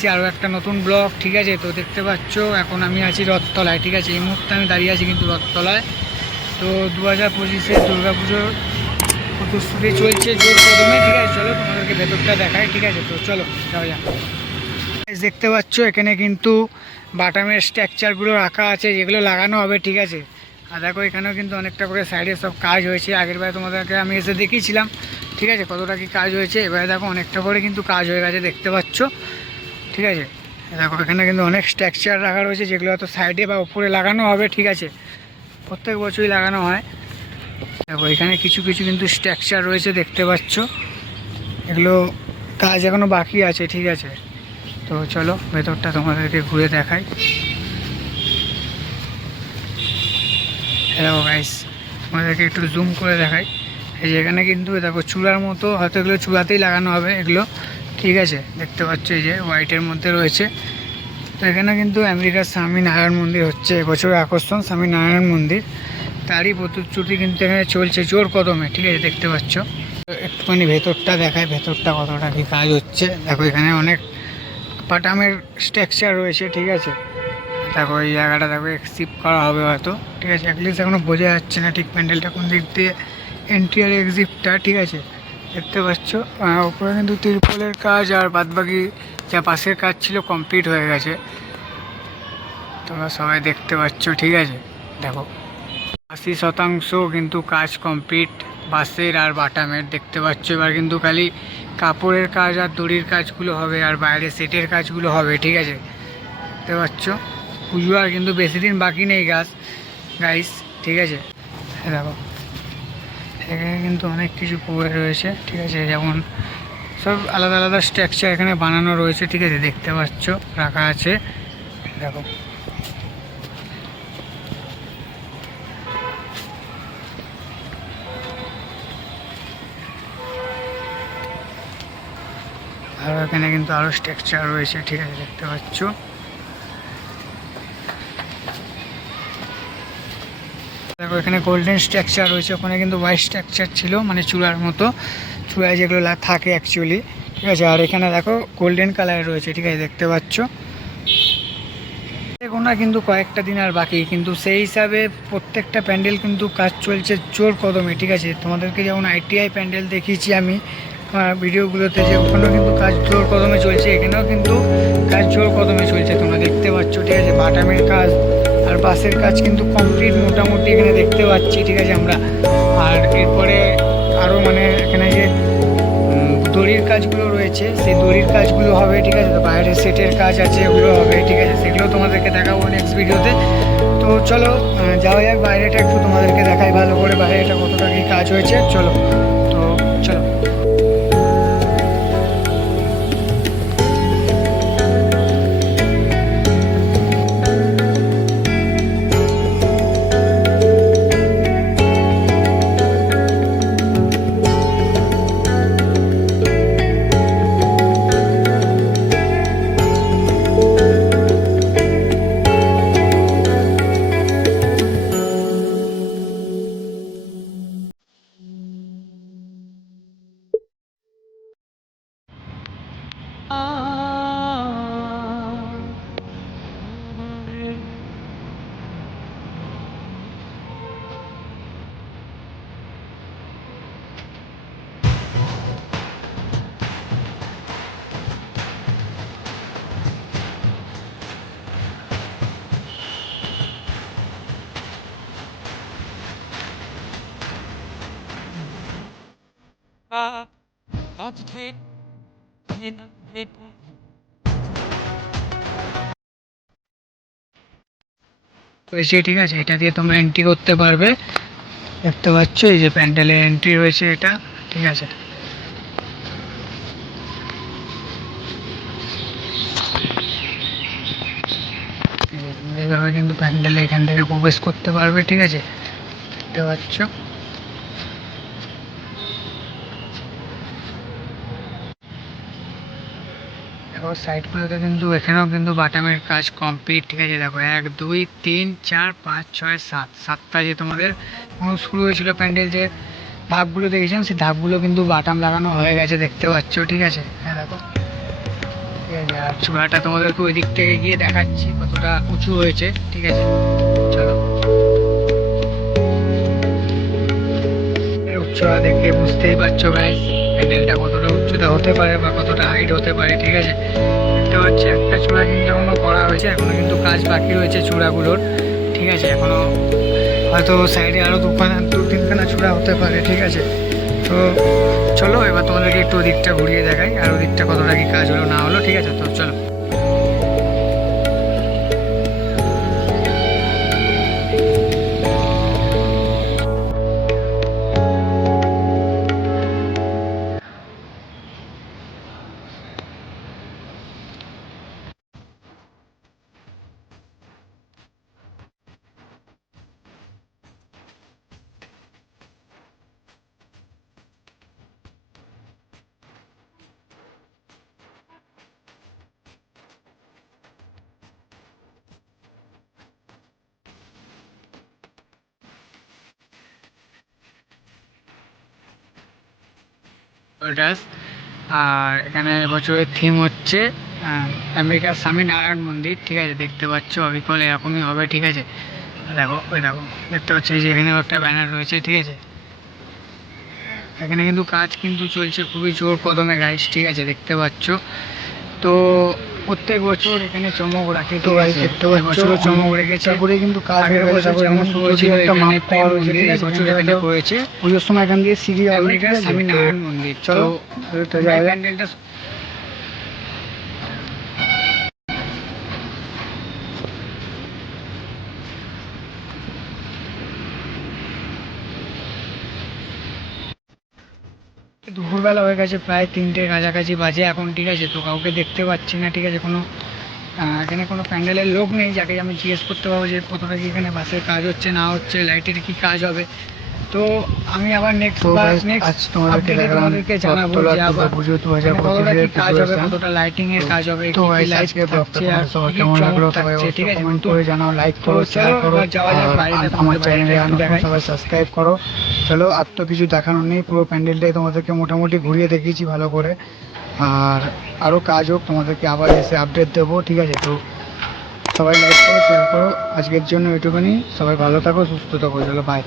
এসেছি আরও একটা নতুন ব্লগ, ঠিক আছে? তো দেখতে পাচ্ছ, এখন আমি আছি রথতলায়, ঠিক আছে? এই মুহূর্তে আমি দাঁড়িয়ে আছি কিন্তু রথতলায়। তো দু হাজার পঁচিশে দুর্গা পুজোর প্রস্তুতি চলছে জোর কদমে, ঠিক আছে? চলো তোমাদেরকে ভেতরটা দেখায় ঠিক আছে? তো চলো, যাওয়া যাক। দেখতে পাচ্ছ, এখানে কিন্তু বাটামের স্ট্রাকচারগুলো রাখা আছে, যেগুলো লাগানো হবে, ঠিক আছে? আর দেখো, এখানেও কিন্তু অনেকটা করে সাইডে সব কাজ হয়েছে। আগের বার তোমাদেরকে আমি এসে দেখিয়েছিলাম, ঠিক আছে? কতটা কি কাজ হয়েছে? এবারে দেখো, অনেকটা করে কিন্তু কাজ হয়ে গেছে, দেখতে পাচ্ছ? ঠিক আছে? দেখো, এখানে কিন্তু অনেক স্ট্রাকচার রাখা রয়েছে যেগুলো হয়তো সাইডে বা উপরে লাগানো হবে, ঠিক আছে? প্রত্যেক বছরই লাগানো হয়। দেখো, এখানে কিছু কিছু কিন্তু স্ট্রাকচার রয়েছে, দেখতে পাচ্ছ। এগুলো কাজ এখনও বাকি আছে, ঠিক আছে? তো চলো, ভেতরটা তোমাদেরকে ঘুরে দেখাই। হ্যালো গাইস তোমাদেরকে একটু জুম করে দেখাই। এই এখানে কিন্তু, দেখো চূড়ার মতো, হয়তো এগুলো চূড়াতেই লাগানো হবে, এগুলো। ঠিক আছে, দেখতে পাচ্ছ এই যে হোয়াইটের মধ্যে রয়েছে। তো এখানে কিন্তু আমেরিকার স্বামী নারায়ণ মন্দির হচ্ছে এবছরের আকর্ষণ স্বামী নারায়ণ মন্দির। তারই প্রতিশ্রুতি কিন্তু এখানে চলছে, জোর কদমে, ঠিক আছে, দেখতে পাচ্ছ। একটুখানি ভেতরটা দেখায়, ভেতরটা কতটা কি কাজ হচ্ছে। দেখো এখানে অনেক পাটামের স্ট্রাকচার রয়েছে, ঠিক আছে। দেখো এই জায়গাটা, দেখো এক্সিপ করা হবে হয়তো, ঠিক আছে। অ্যাটলিস্ট এখনও বোঝা যাচ্ছে না ঠিক প্যান্ডেলটা কোন দিক দিয়ে এন্ট্রি আর এক্সিটটা ঠিক আছে। দেখতে পাচ্ছ। উপরে কিন্তু তিরপলের কাজ আর বাদবাকি যা পাশের কাজ ছিল কমপ্লিট হয়ে গেছে। তোমরা সবাই দেখতে পাচ্ছ, ঠিক আছে? দেখো। আশি শতাংশ কিন্তু কাজ কমপ্লিট বাসের আর বাটামের দেখতে পাচ্ছ। এবার কিন্তু খালি কাপড়ের কাজ আর দড়ির কাজগুলো হবে আর বাইরে সেটের কাজগুলো হবে, ঠিক আছে? দেখতে পাচ্ছ? পুজো আর কিন্তু বেশি দিন বাকি নেই গাছ গাইস ঠিক আছে? দেখো। এখানে কিন্তু অনেক কিছু পড়ে রয়েছে, ঠিক আছে? যেমন সব আলাদা আলাদা স্ট্রাকচার এখানে বানানো রয়েছে, ঠিক আছে? দেখতে পাচ্ছ, রাখা আছে। দেখো। আর এখানে কিন্তু আরও স্ট্রাকচার রয়েছে, ঠিক আছে? দেখতে পাচ্ছ? এখানে গোল্ডেন স্ট্রাকচার রয়েছে, ওখানে কিন্তু হোয়াইট স্ট্রাকচার ছিল মানে চূড়ার মতো, চূড়ায় যেগুলো থাকে অ্যাকচুয়ালি ঠিক আছে? আর এখানে দেখো গোল্ডেন কালার রয়েছে, ঠিক আছে? দেখতে পাচ্ছ? দেখো না কিন্তু কয়েকটা দিন আর বাকি, কিন্তু সেই হিসাবে প্রত্যেকটা প্যান্ডেল কিন্তু কাজ চলছে জোর কদমে, ঠিক আছে? তোমাদেরকে যেমন আইটিআই প্যান্ডেল দেখিয়েছি আমি ভিডিওগুলোতে যে ওখানেও কিন্তু কাজ জোর কদমে চলছে, এখানেও কিন্তু কাজ জোর কদমে চলছে, তোমরা দেখতে পাচ্ছ, ঠিক আছে? বাটামের কাজ আর বাসের কাজ কিন্তু কমপ্লিট মোটামুটি এখানে দেখতে পাচ্ছি, ঠিক আছে আমরা। আর এরপরে আরও মানে এখানে যে দড়ির কাজগুলো রয়েছে, সেই দড়ির কাজগুলো হবে, ঠিক আছে তো? বাইরে সেটের কাজ আছে ওগুলো হবে, ঠিক আছে? সেগুলো তোমাদেরকে দেখাবো নেক্সট ভিডিওতে তো চলো যাওয়া যাক, বাইরেটা একটু তোমাদেরকে দেখাই, ভালো করে বাইরেটা কতটা কি কাজ হয়েছে। চলো। রয়েছে ঠিক আছে, এটা দিয়ে তোমরা এন্ট্রি করতে পারবে। দেখতে পাচ্ছ এই যে প্যান্ডেলের এন্ট্রি রয়েছে এটা, ঠিক আছে। এইভাবে কিন্তু প্যান্ডেলে এখান থেকে প্রবেশ করতে পারবে, ঠিক আছে? দেখতে পাচ্ছ? দেখো সাইড সাইডগুলোতে কিন্তু, এখানেও কিন্তু বাটামের কাজ কমপ্লিট ঠিক আছে? দেখো, এক, দুই, তিন, চার, পাঁচ, ছয়, সাত। সাতটা যে তোমাদের শুরু হয়েছিল প্যান্ডেল যে ধাপগুলো দেখেছিলাম, সেই ধাপগুলো কিন্তু বাটাম লাগানো হয়ে গেছে, দেখতে পাচ্ছ, ঠিক আছে? হ্যাঁ দেখো। ঠিক আছে, আর চূড়াটা তোমাদেরকে ওই দিক থেকে গিয়ে দেখাচ্ছি কতটা উঁচু হয়েছে, ঠিক আছে? চলো। উচ্চতা দেখে বুঝতেই পারছ ভাই প্যান্ডেলটা কতটা উচ্চতা হতে পারে বা কতটা হাইট হতে পারে, ঠিক আছে? দেখতে পাচ্ছি, একটা চূড়া কিন্তু এখনও করা হয়েছে, এখনও কিন্তু কাজ বাকি রয়েছে চূড়াগুলোর, ঠিক আছে? এখনও হয়তো সাইডে আরও দুখানা, দু তিনখানা চূড়া হতে পারে, ঠিক আছে? তো চলো, এবার তোমাদেরকে একটু ওদিকটা ঘুরিয়ে দেখাই, আর ওদিকটা কতটা কি কাজ হলো না হলো, ঠিক আছে? তো চলো। ওটাস আর এখানে বছরের থিম হচ্ছে আমেরিকার স্বামী নারায়ণ মন্দির। ঠিক আছে, দেখতে পাচ্ছ, অবিকল এরকমই হবে, ঠিক আছে? দেখো, ওই দেখো, দেখতে পাচ্ছ, এই যে এখানেও একটা ব্যানার রয়েছে, ঠিক আছে? এখানে কিন্তু কাজ কিন্তু চলছে, খুবই জোর কদমে গাইস ঠিক আছে, দেখতে পাচ্ছ? তো প্রত্যেক বছর এখানে চমক রাখে তো ভাই পাচ্ছ বছর চমক রেখেছে। তারপরে কিন্তু কাজ আগের বছর যেমন হয়েছিল একটা মাপ পাওয়া মন্দির, এই বছর এখানে হয়েছে। পুজোর সময় এখান দিয়ে সিঁড়ি স্বামীনারায়ণ ঠিক নারায়ণ মন্দির চলো। প্যান্ডেলটা দুপুরবেলা হয়ে গেছে, প্রায় তিনটের কাছাকাছি বাজে এখন, ঠিক আছে? তো কাউকে দেখতে পাচ্ছি না, ঠিক আছে? কোনো এখানে কোনো প্যান্ডেলের লোক নেই, যাকে আমি জিজ্ঞেস করতে পারব যে কতটা কি এখানে বাসের কাজ হচ্ছে, না হচ্ছে, লাইটের কি কাজ হবে? তো আমি আবার নেক্সট তো guys, নেক্সট তোমাদেরকে জানাব যে আবার পুজো দু হাজার এখানে কতটা কি কাজ হবে কতটা লাইটিং এর কাজ হবে তো লাইট থাকছে আর কেমন লাগল ঠিক আছে? কমেন্ট করে জানাও লাইক করো তো শেয়ার করো যাওয়া যাক বাইরে, আমার চ্যানেলে। সবাই সাবস্ক্রাইব করো। চলো আর তো কিছু দেখানোর নেই পুরো প্যান্ডেলটাই তোমাদেরকে মোটামুটি ঘুরিয়ে দেখিয়েছি ভালো করে। আর আরও কাজ হোক তোমাদেরকে আবার এসে আপডেট দেবো ঠিক আছে? তো সবাই লাইক করো শেয়ার করো। আজকের জন্য এটুকুনি সবাই ভালো থাকো সুস্থ থাকো চলো বাই